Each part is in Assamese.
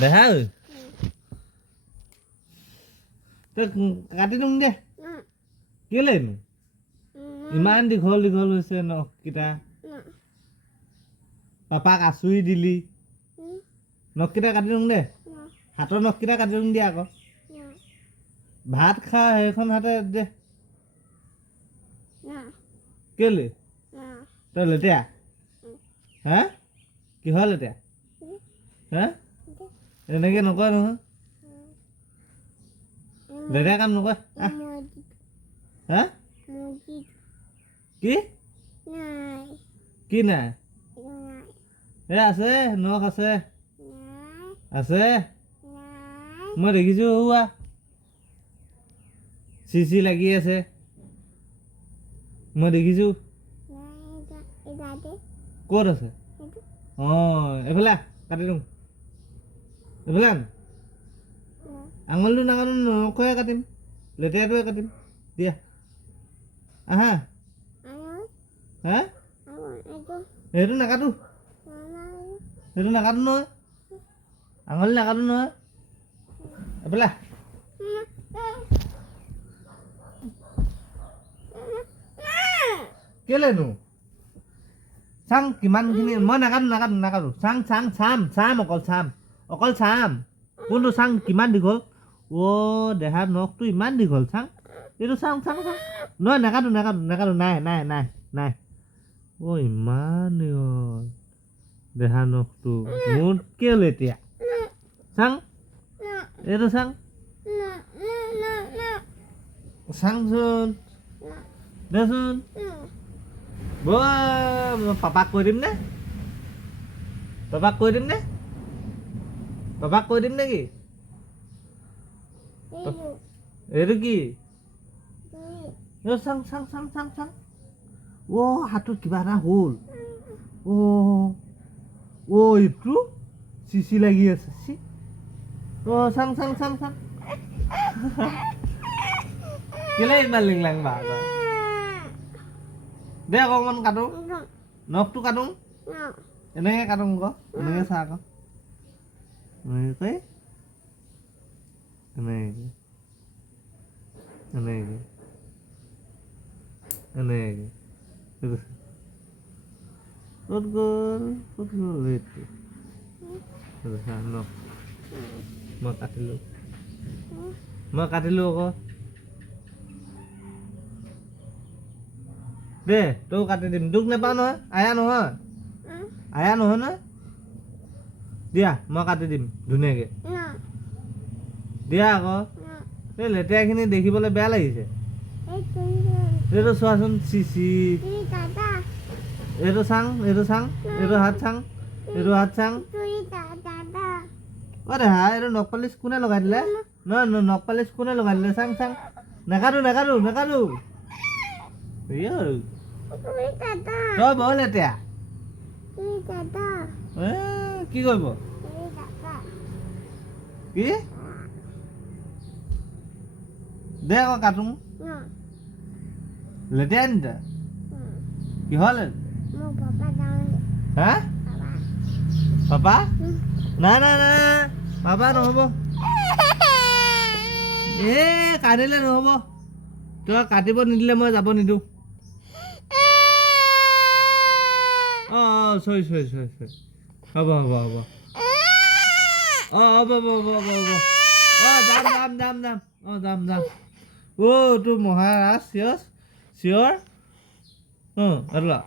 দেখা তই কাটি দিম দে কেলেনো ইমান দীঘল দীঘল হৈছে নখকেইটা পাপাক আচুৰি দিলি নখকেইটা কাটি দিম দে হাতৰ নখকেইটা কাটি দিম দিয়া আকৌ ভাত খা সেইখন হাতে দে কেলে তই লেতেৰা হা কিহৰ লেতেৰা হা এনেকে নকয় নহয় লেতেৰা কাম নকয় হা কি কি নাই আছে নখ আছে আছে মই দেখিছো হোৱা চিচি লাগি আছে মই দেখিছো ক'ত আছে এইফালে কাটি দিম এইফালে আঙুলিটো নাকাটো নখৰে কাটিম লেতেৰাটোৱে কাটিম দিয়া আহা হা সেইটো নাকাটো নহয় আঙুলি নাকাটো নহয় এইফালে কেলেনো চাং কিমানখিনি মই নাকাটো চাম অকল চাম কোনটো চাং কিমান দীঘল দেহাৰ নখটো ইমান দীঘল চাং এইটো চাং নহয় নাকাটো নাই ইমান দীঘল দেহাৰ নখটো মোতকৈ লেতেৰা চাং এইটো চাংচোন দেচোন মই পাপাক কৈ দিম নে পাপাক কৈ দিম নেকি এইটো কি চাং হাতত কিবা এটা হ'ল এইটো চিচি লাগি আছে চাং কেলে ইমান লিংলাং বা দে অকণমান কাটো নখটো কাটো এনেকৈ কাটো আকৌ এনেকৈ চা আকৌ এনেকৈ ক'ত গ'ল এইটো নখ মই কাটিলোঁ আকৌ দে তই কাটি দিম দুখ নাপাওঁ নহয় আয়া নহয় নহয় দিয়া মই কাটি দিম ধুনীয়াকৈ দিয়া আকৌ এই লেতেৰাখিনি দেখিবলৈ বেয়া লাগিছে এইটো চোৱাচোন চিচি এইটো চাং এইটো হাত চাং দেহা এইটো নখ পালিচ কোনে লগাই দিলে নহয় নখ পালিচ কোনে লগাই দিলে চাং নাকাটো তই বৰ লেতেৰা কি কৰিব কি দে আকৌ কাটো লেতেৰা নি তই কিহৰ হা পাপা নাই পাপা নহ'ব কাটিলে নহ'ব তই কাটিব নিদিলে মই যাব নিদিওঁ চৰি হ'ব যাম তোৰ মহাৰাজ চিঞৰ এলা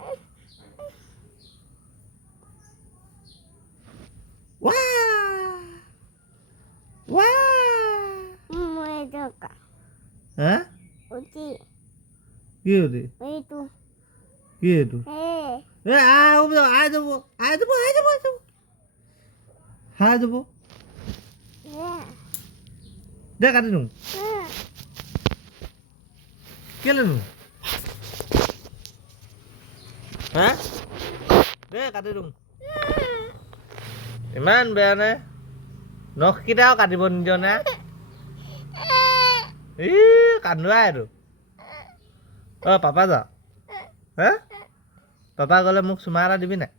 হা কি হতি কি এইটো আই যাব দে কাটি দিওঁ কেলেনো হা দে কাটি দিওঁ ইমান বেয়া নে নখকেইটাও কাটিব নিদিয় নে কান্দুৱা এইটো পাপা যা হা পাপা গ'লে মোক চুমা এটা দিবি নাই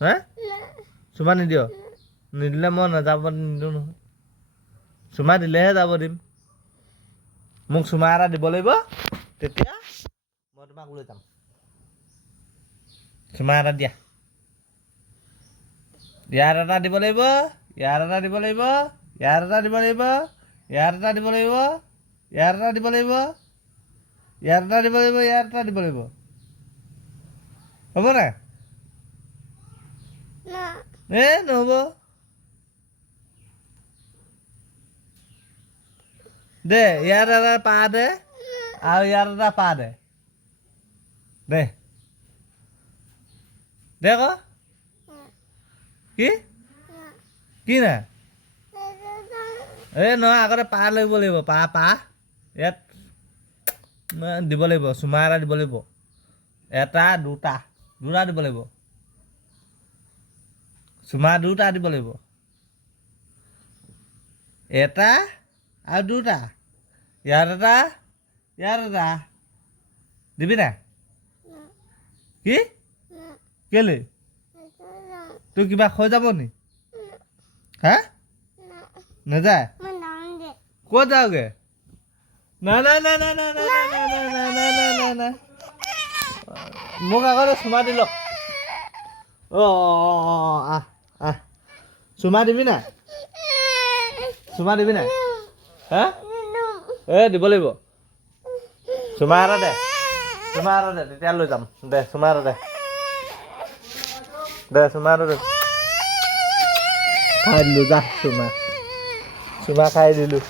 হা চুমা নিদিয় নিদিলে মই নাযাব নিদিওঁ নহয় চুমা দিলেহে যাব দিম মোক চুমা এটা দিব লাগিব তেতিয়া মই তোমাক লৈ যাম চুমা এটা দিয়া ইয়াত এটা দিব লাগিব ইয়াত এটা দিব লাগিব ইয়াত এটা দিব লাগিব ইয়াত এটা দিব লাগিব ইয়াত এটা দিব লাগিব ইয়াত এটা দিব লাগিব ইয়াত এটা দিব লাগিব হ'ব নাই নহ'ব দে ইয়াত এটা পা দে আৰু ইয়াত এটা পা দে দে দে আকৌ কি কি নাই এই নহয় আগতে পা লাগিব লাগিব পা ইয়াত দিব লাগিব চুমা এটা দিব লাগিব এটা দুটা দিব লাগিব চুমা দুটা দিব লাগিব এটা আৰু দুটা ইয়াত এটা দিবি নাই কি কেলে তোৰ কিবা হৈ যাব নি হা নাযায় ক'ত যাওঁগে নাই মোক আগতে চুমা দি লওক আহ চুমা দিবি নাই হা দিব লাগিব চুমা এটা দে তেতিয়া লৈ যাম দে চুমা এটা দে চুমা এটা দে খাই দিলোঁ যা চুমা খাই দিলোঁ